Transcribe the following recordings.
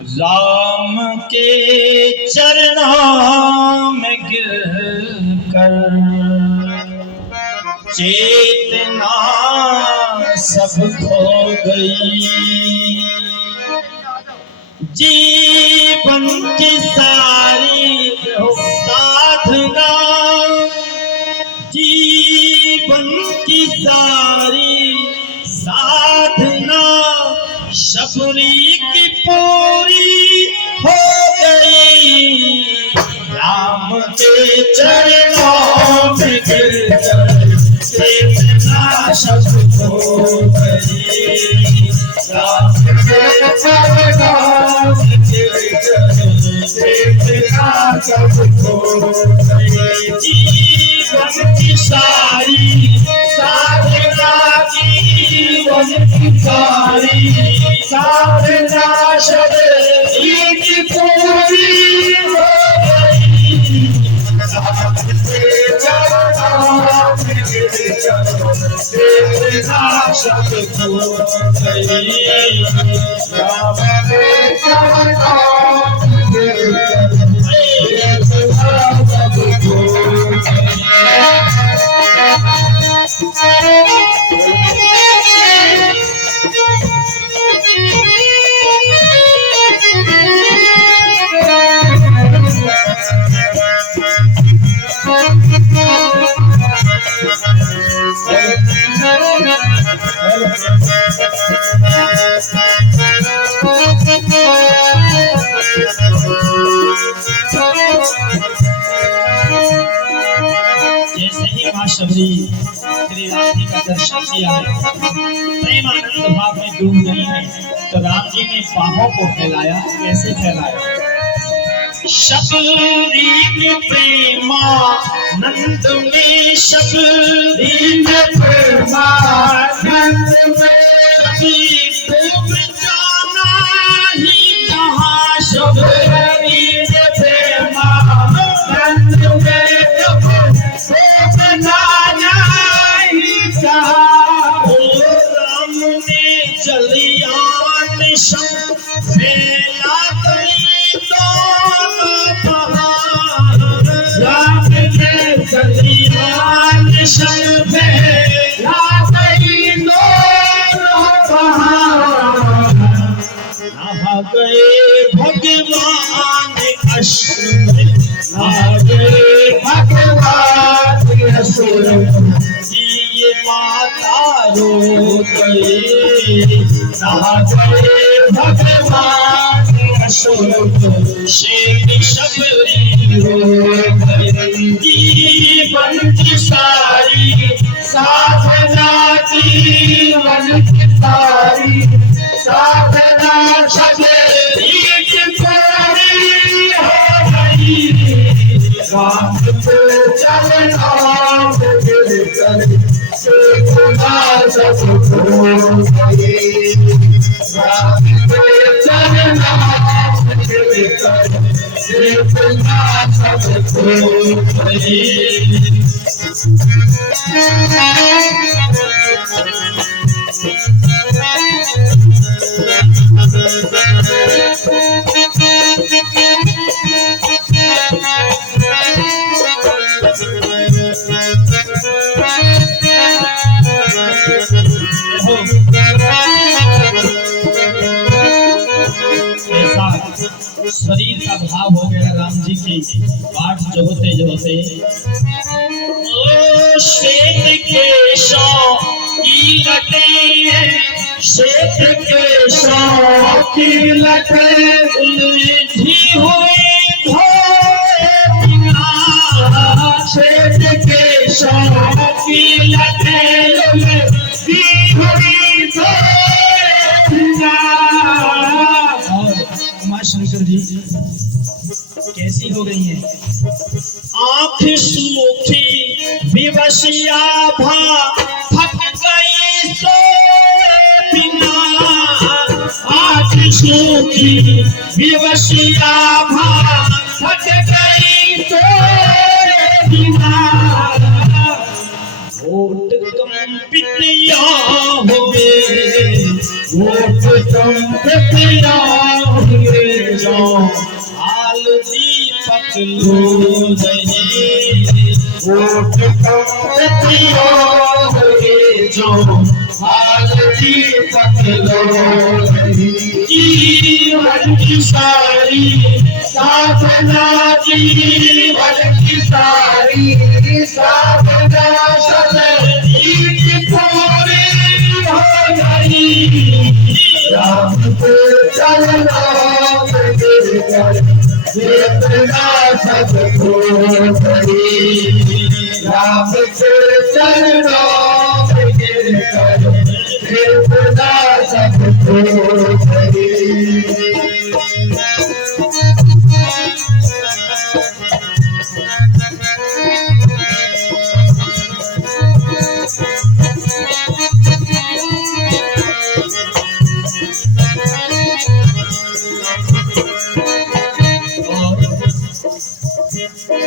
राम के चरणों में गिर कर चेतना सब खो गई। जीवन की सारी साधना, जीवन की सारी साधना शबरी की पूरी हो गई। राम के चरणों में गिर कर चेतना सब खो गई। राम के चरणों में गिर कर चेतना सब खो गई। जीवन की सारी साधना, जीवन की सारी साधना शबरी की पूरी हो गई। चेतना सब खो गई। राम के चरणों में गिर कर चेतना सब खो जैसे ही मां शबरी श्री राम जी का दर्शन किया है, प्रेम आनंद भाव में डूब गई है, तो राम जी ने बाहों को फैलाया। कैसे फैलाया? शबरी में प्रेमानंद में, शबरी में प्रेमानंद में, डूब जाना ही कहाँ। शबरी में प्रेमानंद में डूब जाना ही कहाँ। राम ने जलियान शम फैला गई दोनों बहार। राम ने जलियान शम फैला गई दोनों बहार। नहा गए भगवान अश्रु में, नहा गए भगवान अश्रु में। ये माता रो गई, नहा गए भगवान अश्रु में। श्री शबरी रो गई। जीवन की सारी साधना, जीवन की सारी साधना शबरी की पूरी हो गई। राम के चरणों में गिर कर चेतना सब खो गई। राम के चरणों में गिर कर चेतना सब खो गई। शरीर का भाव हो गया राम जी की बाट जो होते श्वेत केशों की लटें, श्वेत केशों की लटें उलझी हुई धोए बिना। श्वेत केशों की लटें उलझी हुई धोए बिना। शंकर जी कैसी हो गई है? आंख सूखी विवशिया भा थक गई सो बिना। आंख सूखी विवशिया भा थक गई सो बिना। होठ कंपित या हो गए, होठ कंपित या हो गए। हाल दीपक लो रहे, वोट कमतियों के जो हाल दीपक लो रहे, जीवन की सारी साधना, जीवन की सारी साधना सदी की पूरी हो गई। राम के चरणों में गिरकर वेदना सब खो गई। राम के चरणों में गिरकर वेदना सब खो गई।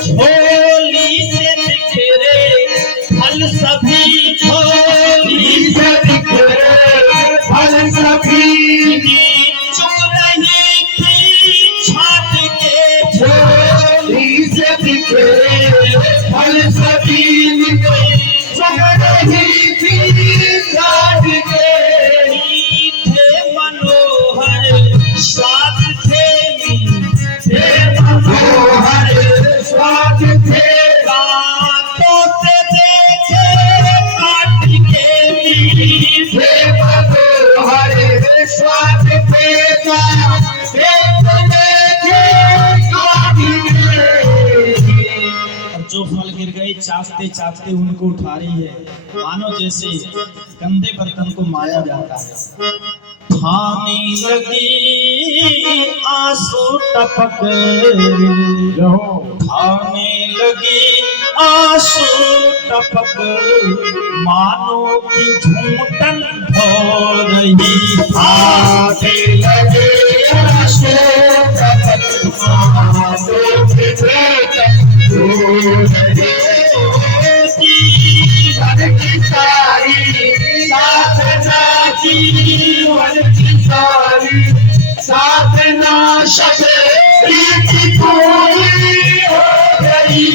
झोली से बिखरे फल सभी, झोली से बिखरे फल सभी, चुग रही थी छाट के, झोली से बिखरे फल सभी, चुग रही थी छाट के। मीठे मनोहर स्वाद थे, मीठे मनोहर स्वाद थे, दांतों से देखे काट के, मीठे मनोहर स्वाद थे, दांतों से देखे काट के। जो फल गिर गए चाटते चाटते उनको उठा रही है, मानो जैसे गंदे बर्तन को माया जाता है। खाने लगी आंसू टपक, खाने लगी आंसू टपक, मानो की झूठन हो रही। आने लगे आंसू टपक, मानो की झूठन हो रही। जीवन की सारी साधना, जीवन की सारी साधना शक्ति की पूरी हो गई।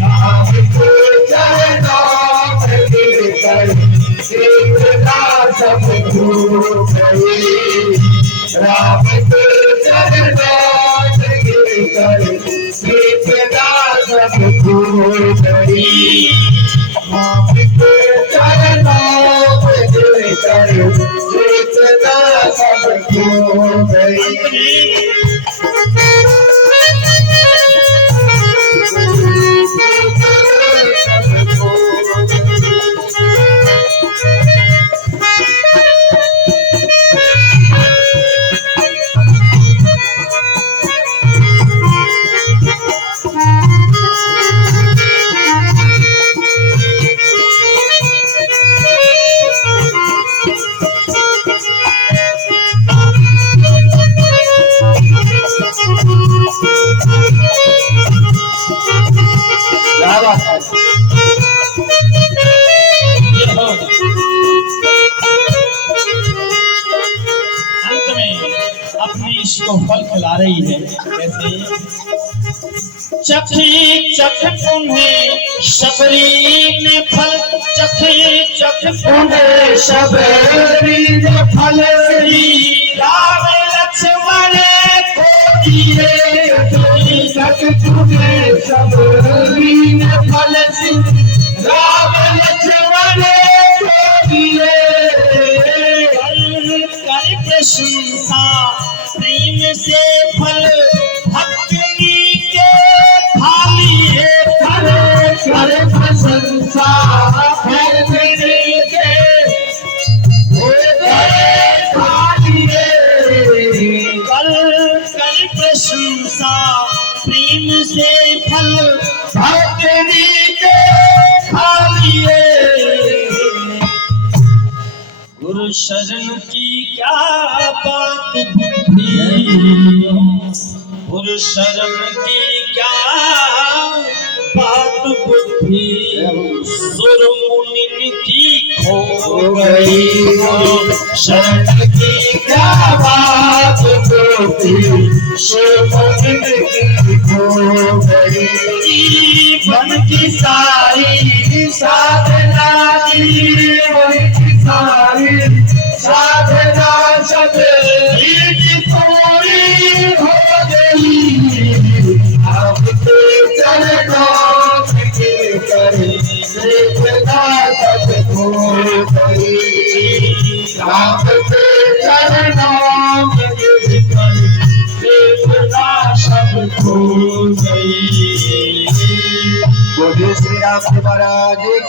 राम के चरणों में गिरकर वेदना सब खो गई। राम के चरणों में गिरकर वेदना सब खो गई। राम के चरणों में गिरकर वेदना सब खो गई। अंत में अपने इश्क को फल खिला रही है। कैसे? चखी चख तुम्हें शबरी ने फल, चखी चख तुम्हें शबरी ने फल, राम लक्ष्मण को दिए। चखी चख तुम्हें शबरी ने फल, राम लक्ष्मण को दिए। कर प्रशंसा प्रेम से फल, भक्ति के थाली फल कर प्रशंसा प्रेम के थाली। कर प्रशंसा प्रेम से फल, भक्ति के थाली। गुरु शरण की क्या बात बुद्धि, गुरु शरण की क्या बात बुद्धि, सुर मुनि की खो गई। शरण की क्या बात बुद्धि, उनकी सारी साधना सब की पूरी हो गई। आपके चरणों के करे सेवका सब हो गई। आपके चरणों के करे सेवका सब हो गई। बोलिए श्री राम महाराज।